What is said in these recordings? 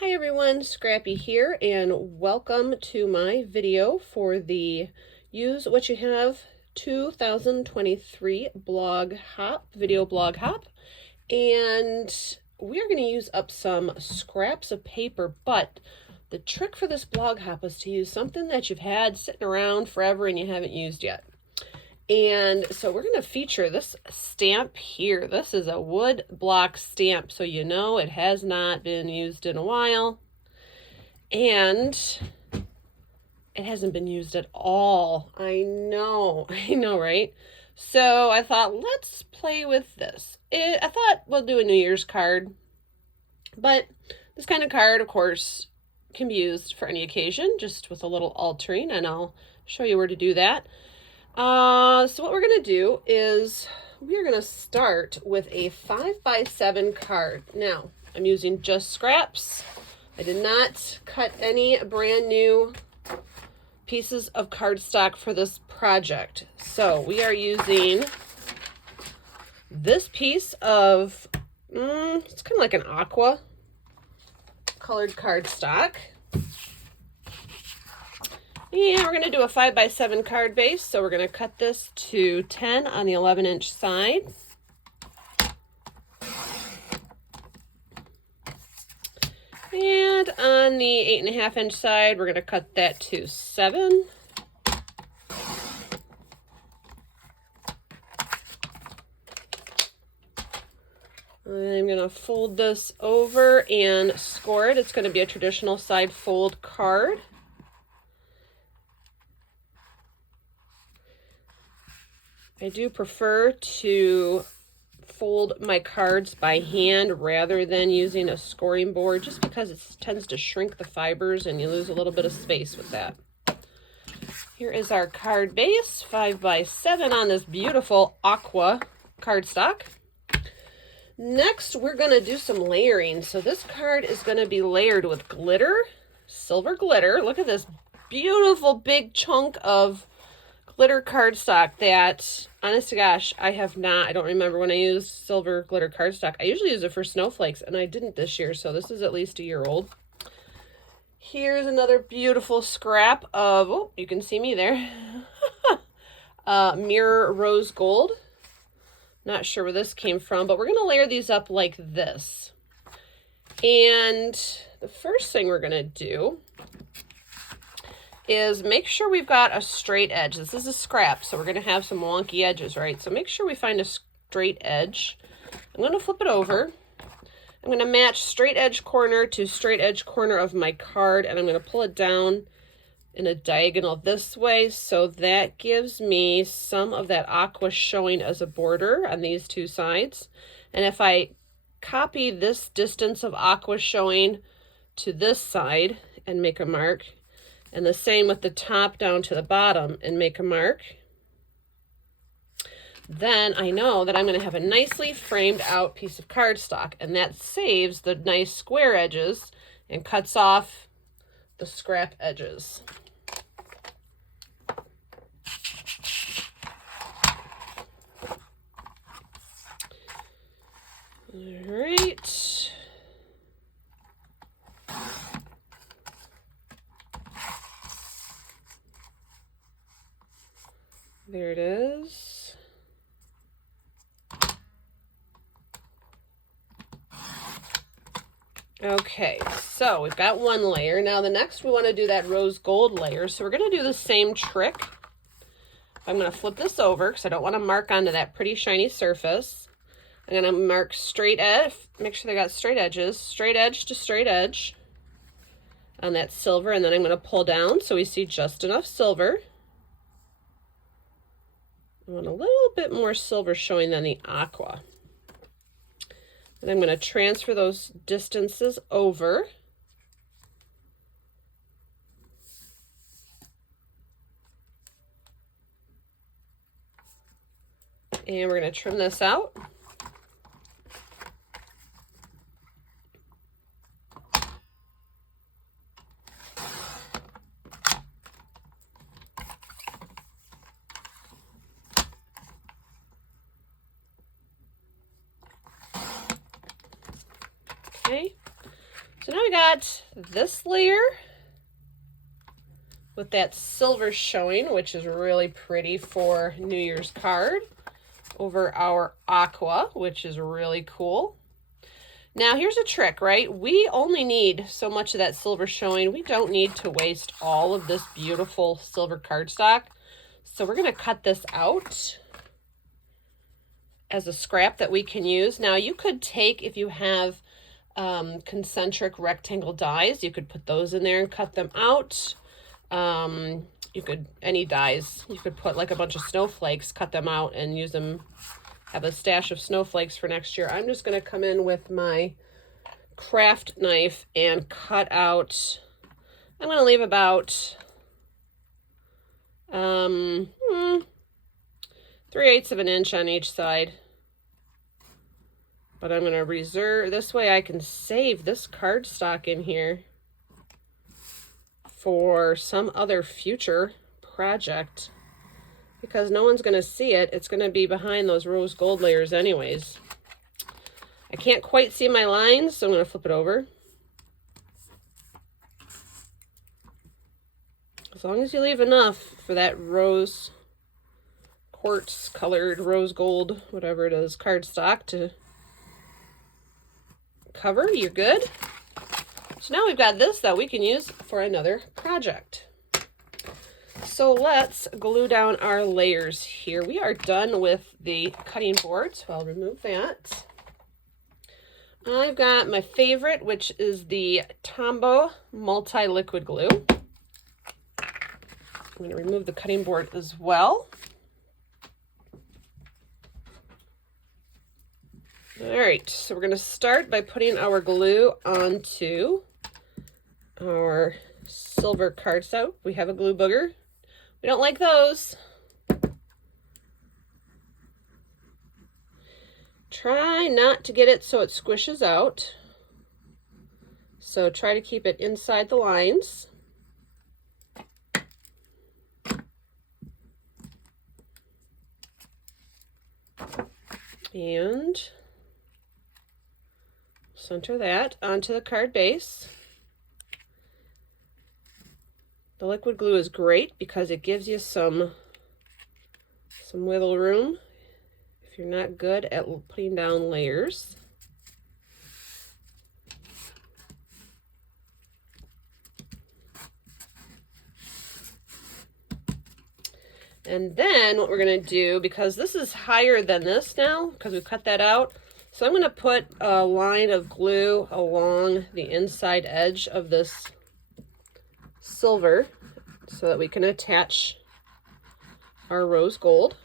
Hi everyone, Scrappy here, and welcome to my video for the Use What You Have 2023 video blog hop. And we are going to use up some scraps of paper, but the trick for this blog hop is to use something that you've had sitting around forever and you haven't used yet. And so we're going to feature this stamp here. This is a wood block stamp, so you know it has not been used in a while. And it hasn't been used at all. I know, right? So I thought, let's play with this. I thought we'll do a New Year's card, but this kind of card, of course, can be used for any occasion, just with a little altering, and I'll show you where to do that. So what we're going to do is we're going to start with a 5x7 card. Now, I'm using just scraps. I did not cut any brand new pieces of cardstock for this project. So we are using this piece of, it's kind of like an aqua colored cardstock. And we're going to do a 5x7 card base. So we're going to cut this to 10 on the 11-inch side. And on the 8.5-inch side, we're going to cut that to 7. I'm going to fold this over and score it. It's going to be a traditional side fold card. I do prefer to fold my cards by hand rather than using a scoring board, just because it tends to shrink the fibers and you lose a little bit of space with that. Here is our card base, 5x7 on this beautiful aqua cardstock. Next, we're going to do some layering. So this card is going to be layered with glitter, silver glitter. Look at this beautiful big chunk of glitter cardstock that, honest to gosh, I don't remember when I used silver glitter cardstock. I usually use it for snowflakes, and I didn't this year, so this is at least a year old. Here's another beautiful scrap of, oh, you can see me there, mirror rose gold. Not sure where this came from, but we're going to layer these up like this. And the first thing we're going to do is make sure we've got a straight edge. This is a scrap, so we're going to have some wonky edges, right? So make sure we find a straight edge. I'm going to flip it over. I'm going to match straight edge corner to straight edge corner of my card, and I'm going to pull it down in a diagonal this way, so that gives me some of that aqua showing as a border on these two sides. And if I copy this distance of aqua showing to this side and make a mark, and the same with the top down to the bottom and make a mark, then I know that I'm going to have a nicely framed out piece of cardstock, and that saves the nice square edges and cuts off the scrap edges. All right. There it is. Okay, so we've got one layer. Now the next we want to do that rose gold layer. So we're going to do the same trick. I'm going to flip this over because I don't want to mark onto that pretty shiny surface. I'm going to mark straight edge, make sure they got straight edges, straight edge to straight edge on that silver, and then I'm going to pull down so we see just enough silver. I want a little bit more silver showing than the aqua. And I'm going to transfer those distances over. And we're going to trim this out. Okay, So now we got this layer with that silver showing, which is really pretty for New Year's card, over our aqua, which is really cool. Now here's a trick, right? We only need so much of that silver showing. We don't need to waste all of this beautiful silver cardstock. So we're gonna cut this out as a scrap that we can use. Now you could take, if you have concentric rectangle dies, you could put those in there and cut them out. You could, any dies, you could put like a bunch of snowflakes, cut them out and use them, have a stash of snowflakes for next year. I'm just going to come in with my craft knife and cut out, I'm going to leave about 3/8 of an inch on each side. But I'm going to reserve, this way I can save this cardstock in here for some other future project, because no one's going to see it. It's going to be behind those rose gold layers anyways. I can't quite see my lines, so I'm going to flip it over. As long as you leave enough for that rose quartz colored rose gold, whatever it is, cardstock to cover, you're good. So now we've got this that we can use for another project. So let's glue down our layers here. We are done with the cutting board, so I'll remove that. I've got my favorite, which is the Tombow multi-liquid glue. I'm going to remove the cutting board as well. All right, so we're going to start by putting our glue onto our silver cardstock. We have a glue booger. We don't like those. Try not to get it so it squishes out. So try to keep it inside the lines. And center that onto the card base. The liquid glue is great because it gives you some wiggle room if you're not good at putting down layers. And then what we're going to do, because this is higher than this now, because we cut that out, so I'm going to put a line of glue along the inside edge of this silver so that we can attach our rose gold.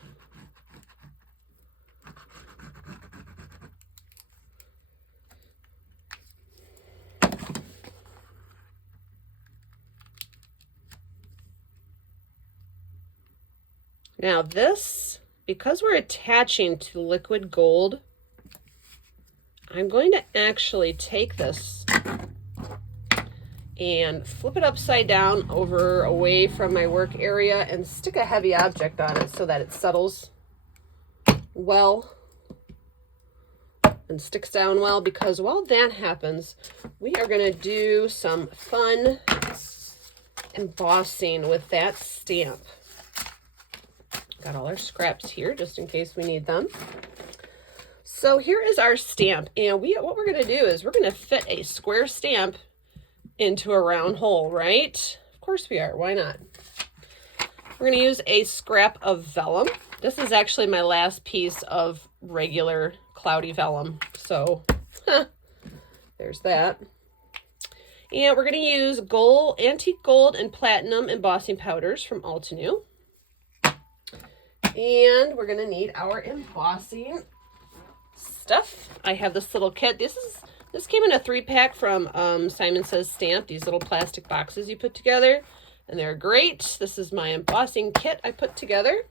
Now this, because we're attaching to liquid gold, I'm going to actually take this and flip it upside down over away from my work area and stick a heavy object on it so that it settles well and sticks down well, because while that happens, we are going to do some fun embossing with that stamp. Got all our scraps here just in case we need them. So here is our stamp, and what we're going to do is we're going to fit a square stamp into a round hole, right? Of course we are. Why not? We're going to use a scrap of vellum. This is actually my last piece of regular cloudy vellum. So there's that. And we're going to use gold, antique gold and platinum embossing powders from Altenew. And we're going to need our embossing stuff. I have this little kit. This came in a 3-pack from Simon Says Stamp, these little plastic boxes you put together, and they're great. This is my embossing kit I put together.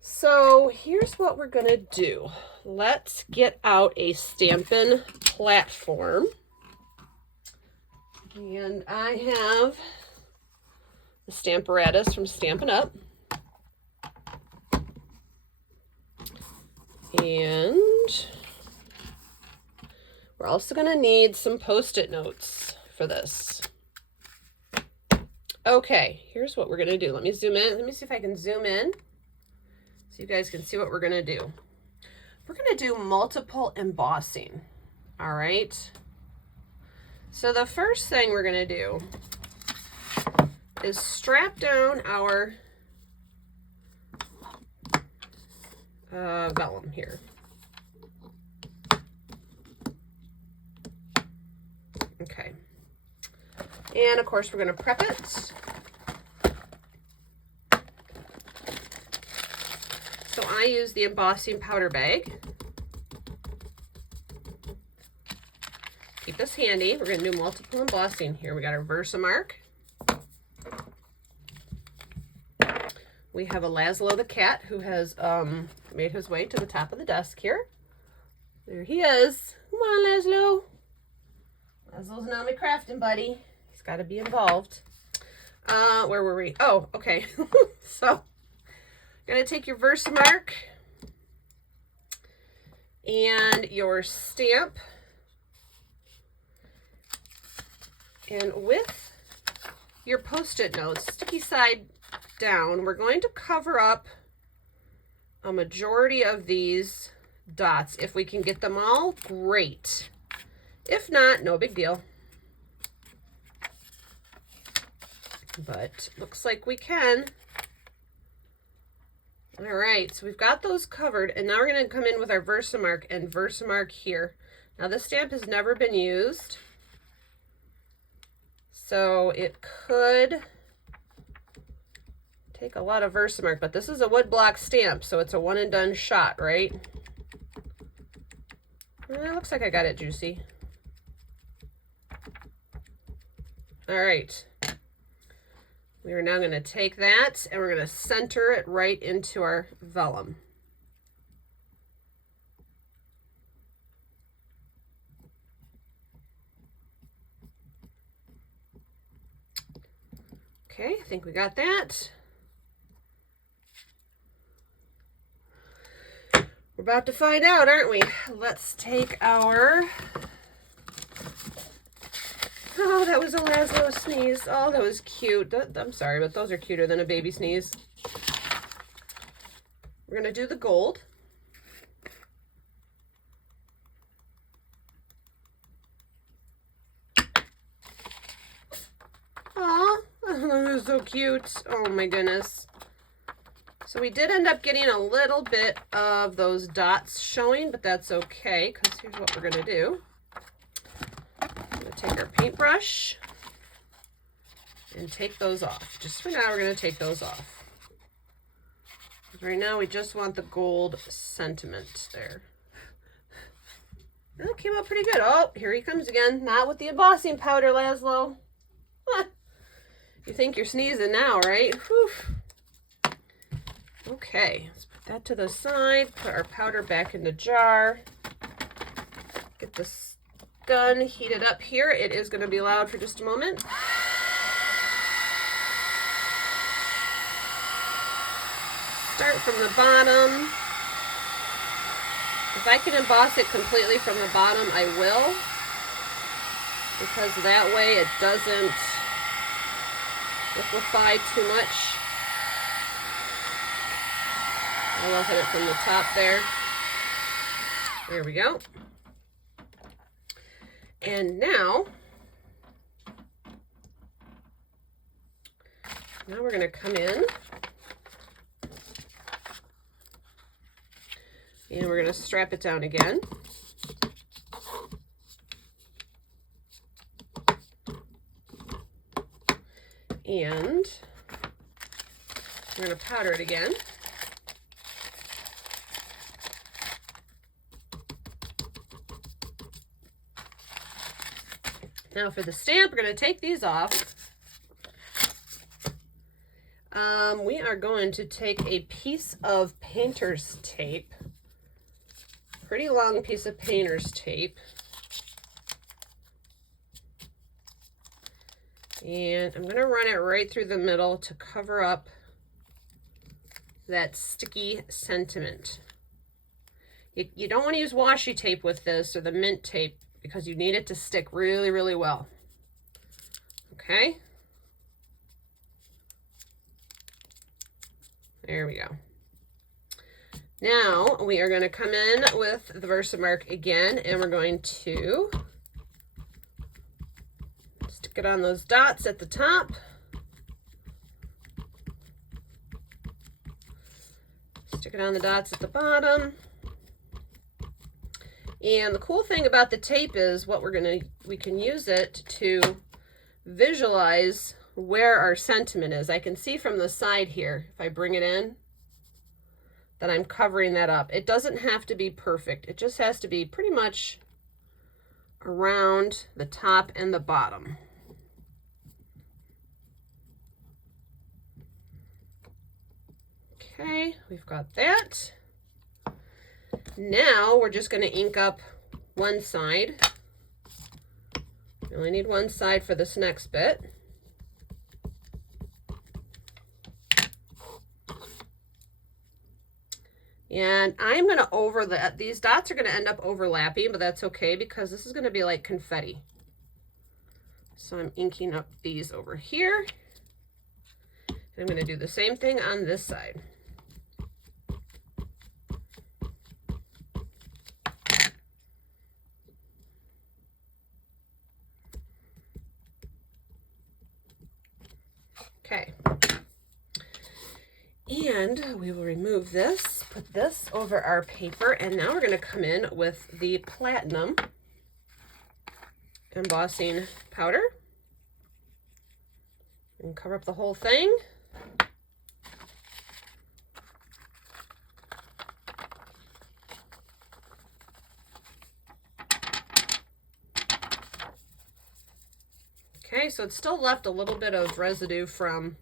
So here's what we're gonna do. Let's get out a Stampin' platform. And I have the Stamparatus from Stampin' Up. And We're also going to need some Post-it notes for this. Okay, here's what we're going to do. Let me zoom in. Let me see if I can zoom in so you guys can see what we're going to do. We're going to do multiple embossing. All right. So the first thing we're going to do is strap down our vellum here. Okay. And of course, we're going to prep it. So I use the embossing powder bag. Keep this handy. We're going to do multiple embossing here. We got our Versamark. We have a Laszlo the cat who has made his way to the top of the desk here. There he is. Come on, Laszlo. Laszlo's now my crafting buddy. He's got to be involved. Where were we? Oh, okay. So, you're going to take your Versamark and your stamp. And with your Post-it notes, sticky side down, we're going to cover up a majority of these dots. If we can get them all, great. If not, no big deal. But looks like we can. All right, so we've got those covered, and now we're going to come in with our Versamark and Versamark here. Now this stamp has never been used, so it could take a lot of Versamark, but this is a woodblock stamp, so it's a one and done shot, right? It looks like I got it juicy. All right. We are now going to take that and we're going to center it right into our vellum. Okay, I think we got that. We're about to find out, aren't we? Let's take our... Oh, that was a Laszlo sneeze. Oh, that was cute. I'm sorry, but those are cuter than a baby sneeze. We're going to do the gold. Aw, that was so cute. Oh my goodness. So we did end up getting a little bit of those dots showing, but that's okay, because here's what we're going to do. I'm going to take our paintbrush and take those off. Just for now, we're going to take those off. Right now, we just want the gold sentiment there. That came out pretty good. Oh, here he comes again. Not with the embossing powder, Laszlo. You think you're sneezing now, right? Whew. Okay, let's put that to the side. Put our powder back in the jar. Get this gun heated up here. It is going to be loud for just a moment. Start from the bottom. If I can emboss it completely from the bottom, I will, because that way it doesn't liquefy too much. I will hit it from the top there. There we go. And now we're going to come in and we're going to strap it down again. And we're going to powder it again. Now for the stamp, we're going to take these off. We are going to take a piece of painter's tape, pretty long piece of painter's tape, and I'm going to run it right through the middle to cover up that sticky sentiment. You don't want to use washi tape with this, or the mint tape, because you need it to stick really, really well. Okay. There we go. Now we are going to come in with the Versamark again, and we're going to stick it on those dots at the top. Stick it on the dots at the bottom. And the cool thing about the tape is we can use it to visualize where our sentiment is. I can see from the side here, if I bring it in, that I'm covering that up. It doesn't have to be perfect. It just has to be pretty much around the top and the bottom. Okay, we've got that. Now we're just going to ink up one side. We only need one side for this next bit. And I'm going to these dots are going to end up overlapping, but that's okay because this is going to be like confetti. So I'm inking up these over here. And I'm going to do the same thing on this side. Okay. And we will remove this, put this over our paper, and now we're going to come in with the Platinum embossing powder and cover up the whole thing. Okay, so it's still left a little bit of residue from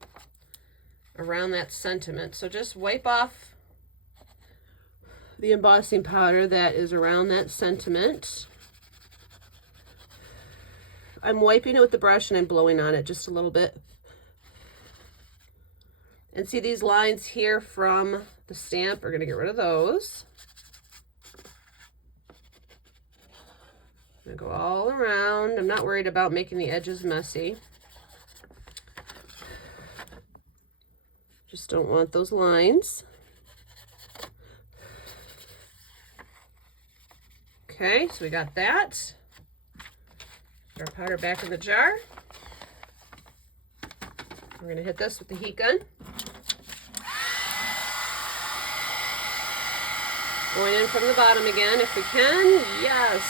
around that sentiment. So just wipe off the embossing powder that is around that sentiment. I'm wiping it with the brush and I'm blowing on it just a little bit. And see these lines here from the stamp, we're going to get rid of those. I'm going to go all around. I'm not worried about making the edges messy. Just don't want those lines. Okay, so we got that. Put our powder back in the jar. We're going to hit this with the heat gun. Going in from the bottom again if we can. Yes.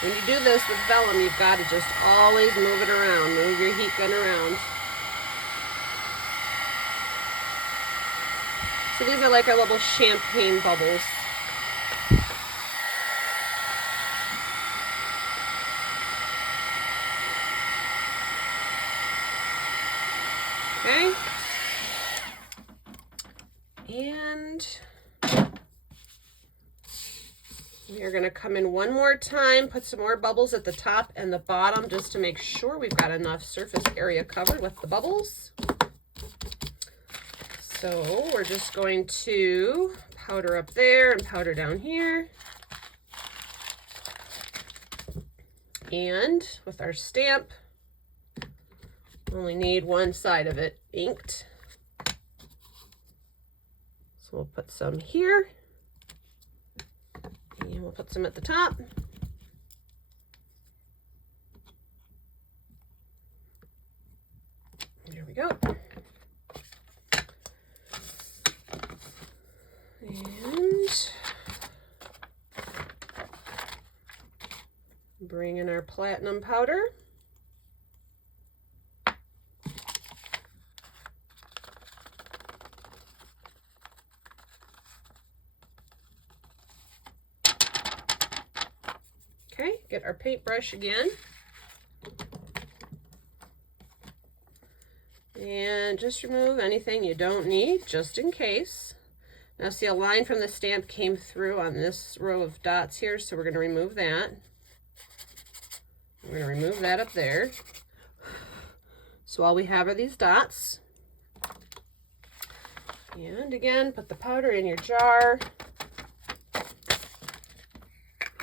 When you do this with vellum, you've got to just always move it around. Move your heat gun around. So these are like our little champagne bubbles. Okay. And we are going to come in one more time, put some more bubbles at the top and the bottom just to make sure we've got enough surface area covered with the bubbles. So we're just going to powder up there and powder down here. And with our stamp, we only need one side of it inked. So we'll put some here. And we'll put some at the top. There we go. And bring in our platinum powder. Okay, get our paintbrush again. And just remove anything you don't need, just in case. Now see, a line from the stamp came through on this row of dots here, so we're going to remove that. We're going to remove that up there. So all we have are these dots. And again, put the powder in your jar.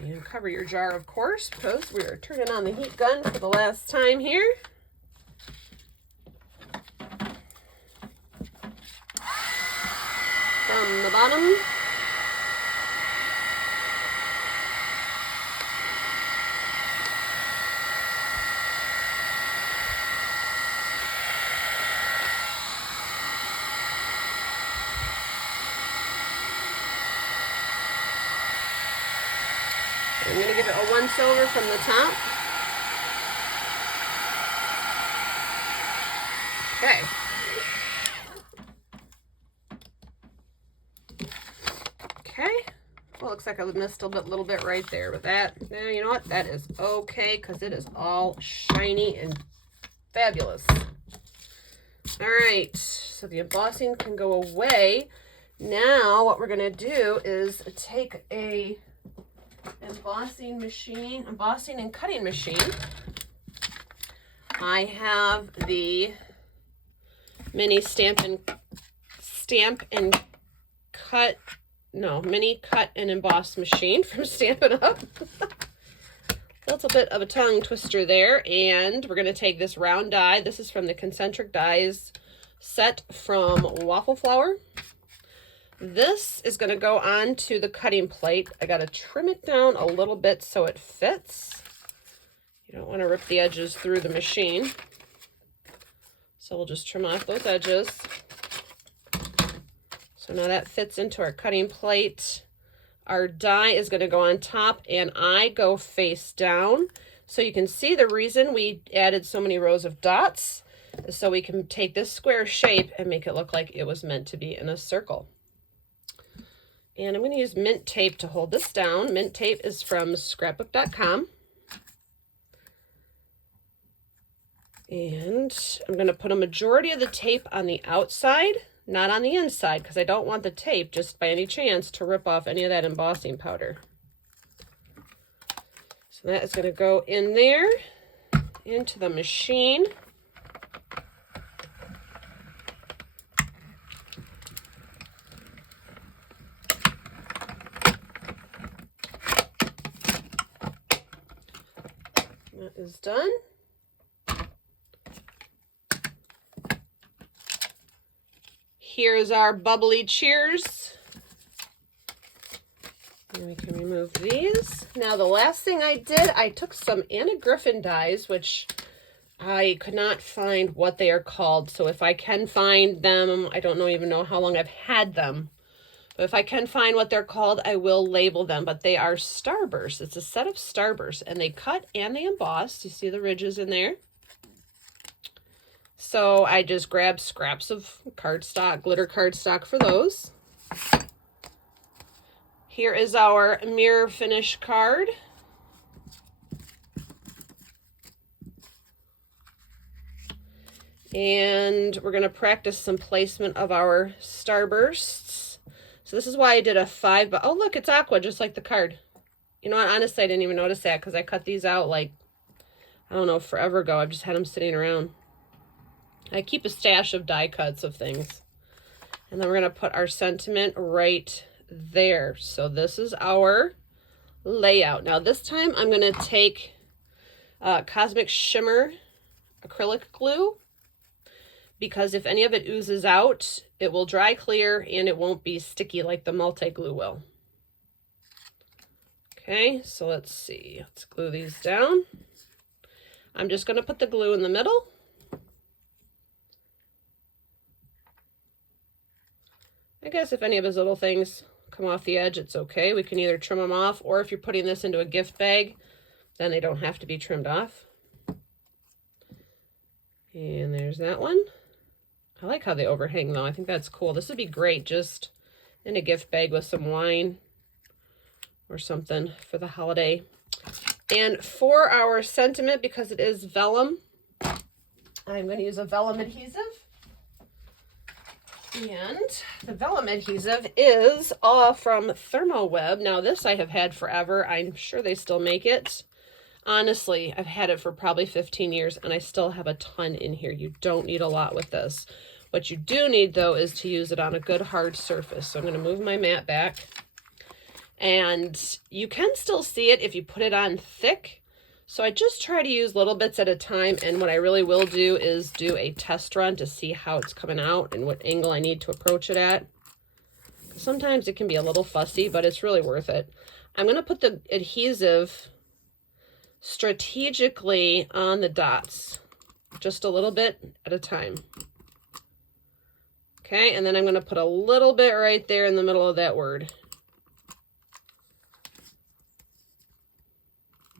And cover your jar, of course, because we are turning on the heat gun for the last time here. From the bottom. I'm going to give it a once over from the top. Okay. Okay. Well, looks like I missed a little bit right there, but that, you know what? That is okay because it is all shiny and fabulous. All right. So the embossing can go away. Now what we're going to do is take a embossing and cutting machine. I have the mini mini cut and emboss machine from Stampin' Up. A little bit of a tongue twister there, and we're going to take this round die. This is from the Concentric Dies set from Waffle Flower. This is going to go onto the cutting plate. I got to trim it down a little bit so it fits. You don't want to rip the edges through the machine. So we'll just trim off those edges. So now that fits into our cutting plate. Our die is going to go on top, and I go face down. So you can see the reason we added so many rows of dots is so we can take this square shape and make it look like it was meant to be in a circle. And I'm going to use mint tape to hold this down. Mint tape is from scrapbook.com. And I'm going to put a majority of the tape on the outside, not on the inside, because I don't want the tape, just by any chance, to rip off any of that embossing powder. So that is going to go in there, into the machine. That is done. Here's our bubbly cheers. And we can remove these. Now the last thing I did, I took some Anna Griffin dies, which I could not find what they are called. So if I can find them, I don't even know how long I've had them. But if I can find what they're called, I will label them. But they are Starburst. It's a set of Starburst, and they cut and they emboss. You see the ridges in there? So I just grabbed scraps of cardstock, glitter cardstock for those. Here is our mirror finish card. And we're going to practice some placement of our Starbursts. So this is why I did a 5, but oh look, it's aqua, just like the card. You know what, honestly, I didn't even notice that because I cut these out like, I don't know, forever ago. I've just had them sitting around. I keep a stash of die cuts of things. And then we're going to put our sentiment right there. So this is our layout. Now this time I'm going to take Cosmic Shimmer acrylic glue, because if any of it oozes out, it will dry clear and it won't be sticky like the multi-glue will. Okay, so let's see. Let's glue these down. I'm just going to put the glue in the middle. I guess if any of his little things come off the edge, it's okay. We can either trim them off, or if you're putting this into a gift bag, then they don't have to be trimmed off. And there's that one. I like how they overhang though. I think that's cool. This would be great just in a gift bag with some wine or something for the holiday. And for our sentiment, because it is vellum, I'm going to use a vellum adhesive. And the vellum adhesive is all from ThermoWeb. Now this I have had forever. I'm sure they still make it. Honestly, I've had it for probably 15 years and I still have a ton in here. You don't need a lot with this. What you do need though is to use it on a good hard surface. So I'm going to move my mat back. And you can still see it if you put it on thick. So I just try to use little bits at a time, and what I really will do is do a test run to see how it's coming out and what angle I need to approach it at. Sometimes it can be a little fussy, but it's really worth it. I'm going to put the adhesive strategically on the dots, just a little bit at a time. Okay, and then I'm going to put a little bit right there in the middle of that word.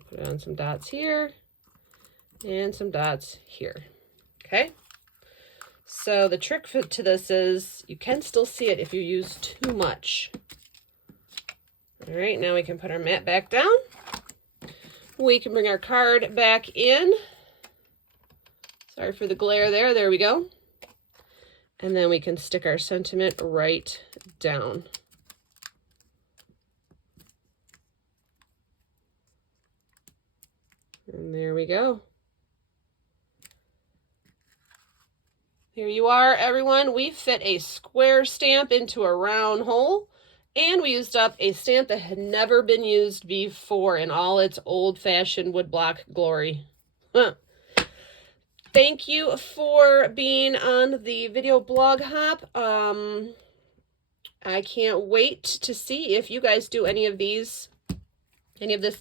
Put on some dots here and some dots here. Okay, so the trick to this is you can still see it if you use too much. All right, now we can put our mat back down. We can bring our card back in. Sorry for the glare there. There we go. And then we can stick our sentiment right down. And there we go. Here you are, everyone. We fit a square stamp into a round hole. And we used up a stamp that had never been used before in all its old-fashioned woodblock glory. Thank you for being on the video blog hop. I can't wait to see if you guys do any of this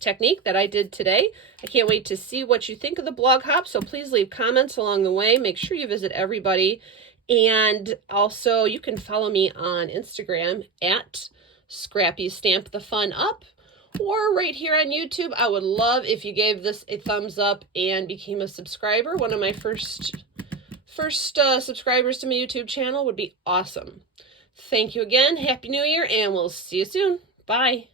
technique that I did today. I can't wait to see what you think of the blog hop. So please leave comments along the way. Make sure you visit everybody. And also you can follow me on Instagram at Scrappy Stamp the Fun Up, or right here on YouTube. I would love if you gave this a thumbs up and became a subscriber. One of my first subscribers to my YouTube channel would be awesome. Thank you again. Happy New Year, and we'll see you soon. Bye.